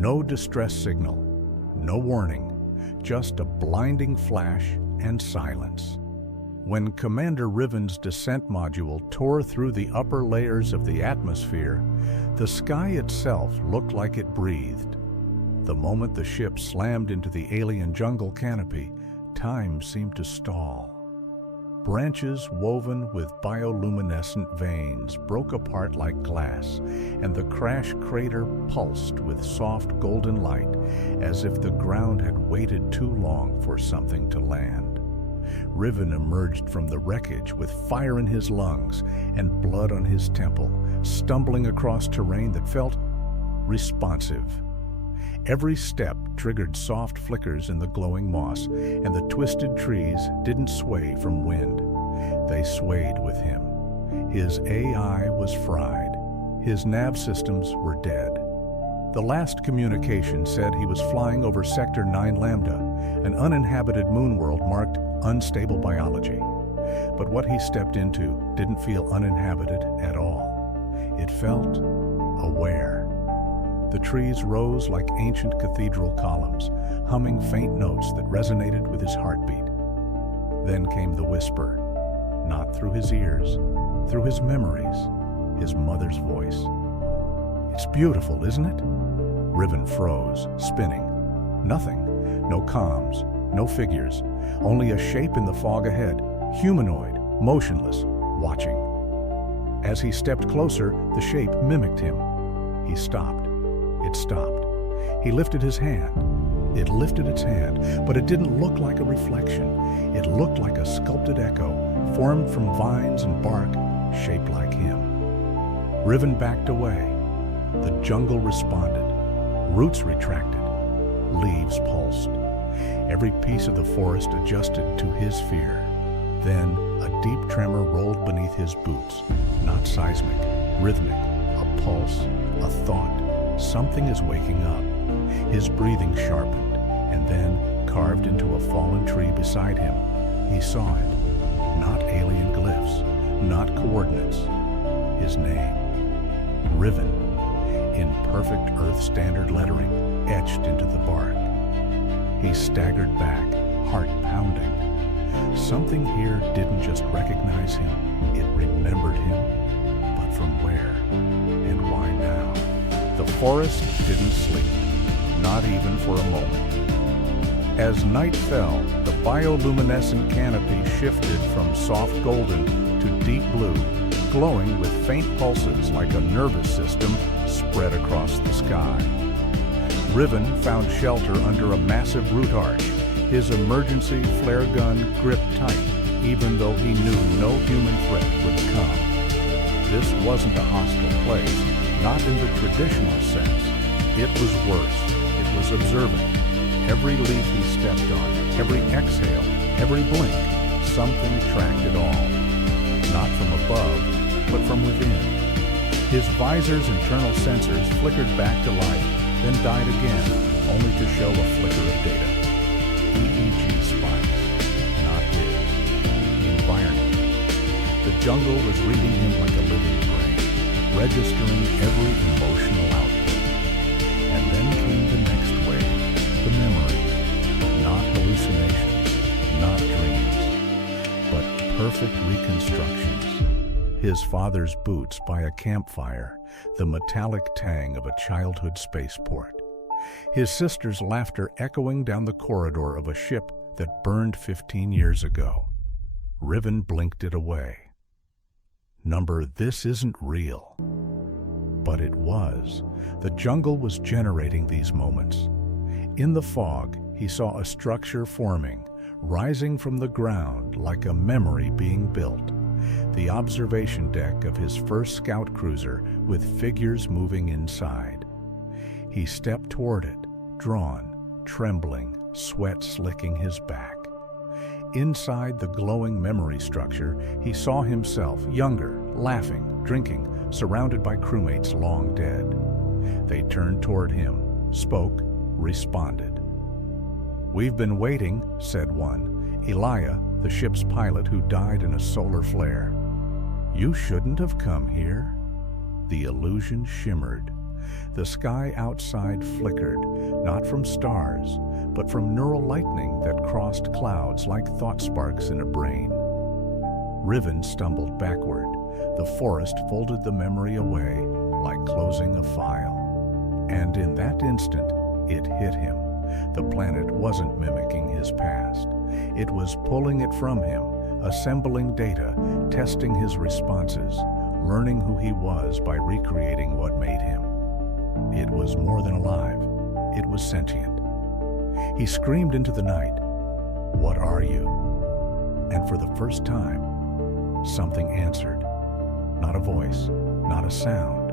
No distress signal, no warning, just a blinding flash and silence. When Commander Riven's descent module tore through the upper layers of the atmosphere, the sky itself looked like it breathed. The moment the ship slammed into the alien jungle canopy, time seemed to stall. Branches woven with bioluminescent veins broke apart like glass, and the crash crater pulsed with soft golden light, as if the ground had waited too long for something to land. Riven emerged from the wreckage with fire in his lungs and blood on his temple, stumbling across terrain that felt responsive. Every step triggered soft flickers in the glowing moss, and the twisted trees didn't sway from wind. They swayed with him. His AI was fried. His nav systems were dead. The last communication said he was flying over Sector 9 Lambda, an uninhabited moonworld marked unstable biology. But what he stepped into didn't feel uninhabited at all. It felt aware. The trees rose like ancient cathedral columns, humming faint notes that resonated with his heartbeat. Then came the whisper, not through his ears, through his memories, his mother's voice. "It's beautiful, isn't it?" Riven froze, spinning. Nothing. No comms, no figures, only a shape in the fog ahead, humanoid, motionless, watching. As he stepped closer, the shape mimicked him. He stopped. It stopped. He lifted his hand. It lifted its hand, but it didn't look like a reflection. It looked like a sculpted echo, formed from vines and bark, shaped like him. Riven backed away. The jungle responded. Roots retracted. Leaves pulsed. Every piece of the forest adjusted to his fear. Then a deep tremor rolled beneath his boots. Not seismic, rhythmic, a pulse, a thought. Something is waking up. His breathing sharpened, and then, carved into a fallen tree beside him, he saw it. Not alien glyphs, not coordinates. His name. Riven, in perfect Earth standard lettering, etched into the bark. He staggered back, heart pounding. Something here didn't just recognize him, it remembered him. But from where? And why now? The forest didn't sleep, not even for a moment. As night fell, the bioluminescent canopy shifted from soft golden to deep blue, glowing with faint pulses like a nervous system spread across the sky. Riven found shelter under a massive root arch, his emergency flare gun gripped tight, even though he knew no human threat would come. This wasn't a hostile place. Not in the traditional sense. It was worse. It was observant. Every leaf he stepped on, every exhale, every blink, something tracked it all. Not from above, but from within. His visor's internal sensors flickered back to life, then died again, only to show a flicker of data. EEG spikes, not his. The environment. The jungle was reading him like a living brain, registering every emotional output. And then came the next wave, the memories, not hallucinations, not dreams, but perfect reconstructions. His father's boots by a campfire, the metallic tang of a childhood spaceport. His sister's laughter echoing down the corridor of a ship that burned 15 years ago. Riven blinked it away. Number, this isn't real. But it was. The jungle was generating these moments. In the fog, he saw a structure forming, rising from the ground like a memory being built. The observation deck of his first scout cruiser with figures moving inside. He stepped toward it, drawn, trembling, sweat slicking his back. Inside the glowing memory structure, he saw himself, younger, laughing, drinking, surrounded by crewmates long dead. They turned toward him, spoke, responded. "We've been waiting," said one, Elia, the ship's pilot who died in a solar flare. "You shouldn't have come here." The illusion shimmered. The sky outside flickered, not from stars, but from neural lightning that crossed clouds like thought sparks in a brain. Riven stumbled backward. The forest folded the memory away like closing a file. And in that instant, it hit him. The planet wasn't mimicking his past. It was pulling it from him, assembling data, testing his responses, learning who he was by recreating what made him. It was more than alive. It was sentient. He screamed into the night, "What are you?" And for the first time, something answered. Not a voice, not a sound.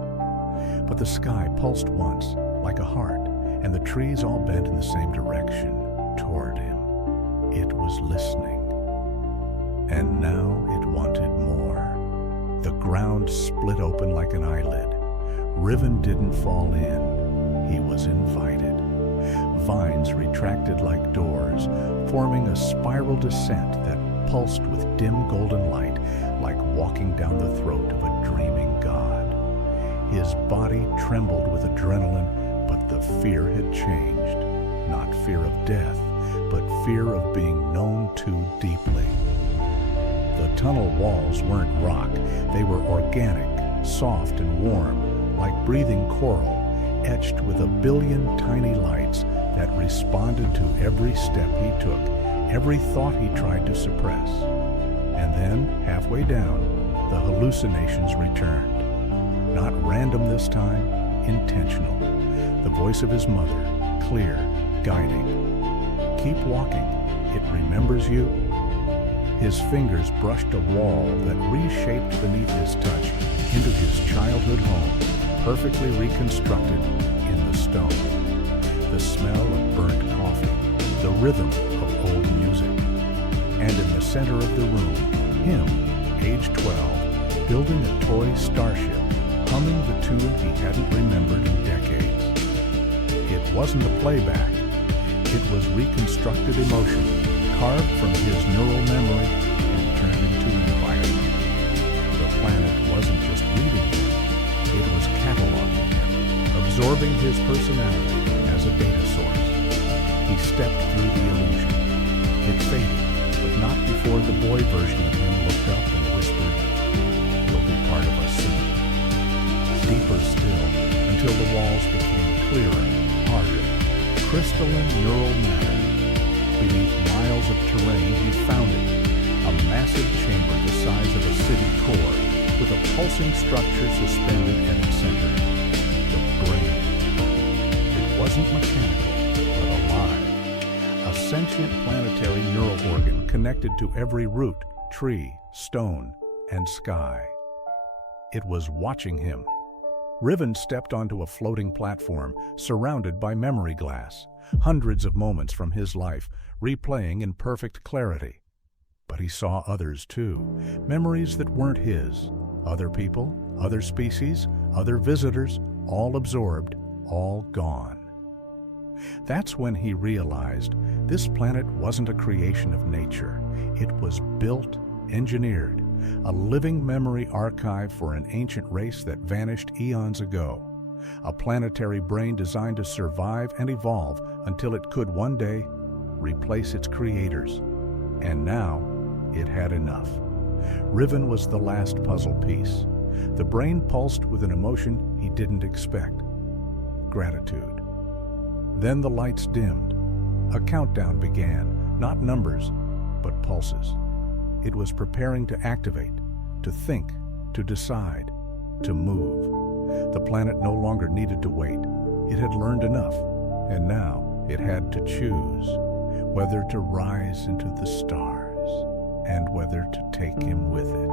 But the sky pulsed once, like a heart, and the trees all bent in the same direction, toward him. It was listening. And now it wanted more. The ground split open like an eyelid. Riven didn't fall in. He was invited. Vines retracted like doors, forming a spiral descent that pulsed with dim golden light, like walking down the throat of a dreaming god. His body trembled with adrenaline, but the fear had changed. Not fear of death, but fear of being known too deeply. The tunnel walls weren't rock. They were organic, soft and warm, like breathing coral, etched with a billion tiny lights that responded to every step he took, every thought he tried to suppress. And then, halfway down, the hallucinations returned. Not random this time, intentional. The voice of his mother, clear, guiding. "Keep walking. It remembers you." His fingers brushed a wall that reshaped beneath his touch into his childhood home, perfectly reconstructed in the stone. The smell of burnt coffee, the rhythm of old music. And in the center of the room, him, age 12, building a toy starship, humming the tune he hadn't remembered in decades. It wasn't a playback. It was reconstructed emotion, carved from his neural memory and turned into environment. The planet wasn't just reading him, it was cataloging him, absorbing his personality as a data source. He stepped through the illusion. It faded, but not before the boy version of him looked up and whispered, "You'll be part of us soon." Deeper still, until the walls became clearer, harder, crystalline neural matter. Beneath miles of terrain, he found it, a massive chamber the size of a city core, with a pulsing structure suspended at its center. The brain. It wasn't mechanical, but alive. A sentient planetary neural organ connected to every root, tree, stone, and sky. It was watching him. Riven stepped onto a floating platform, surrounded by memory glass, hundreds of moments from his life, replaying in perfect clarity. But he saw others too, memories that weren't his. Other people, other species, other visitors, all absorbed, all gone. That's when he realized this planet wasn't a creation of nature. It was built, engineered, a living memory archive for an ancient race that vanished eons ago. A planetary brain designed to survive and evolve until it could one day replace its creators. And now, it had enough. Riven was the last puzzle piece. The brain pulsed with an emotion he didn't expect: gratitude. Then the lights dimmed. A countdown began, not numbers, but pulses. It was preparing to activate, to think, to decide, to move. The planet no longer needed to wait. It had learned enough, and now it had to choose whether to rise into the stars and whether to take him with it.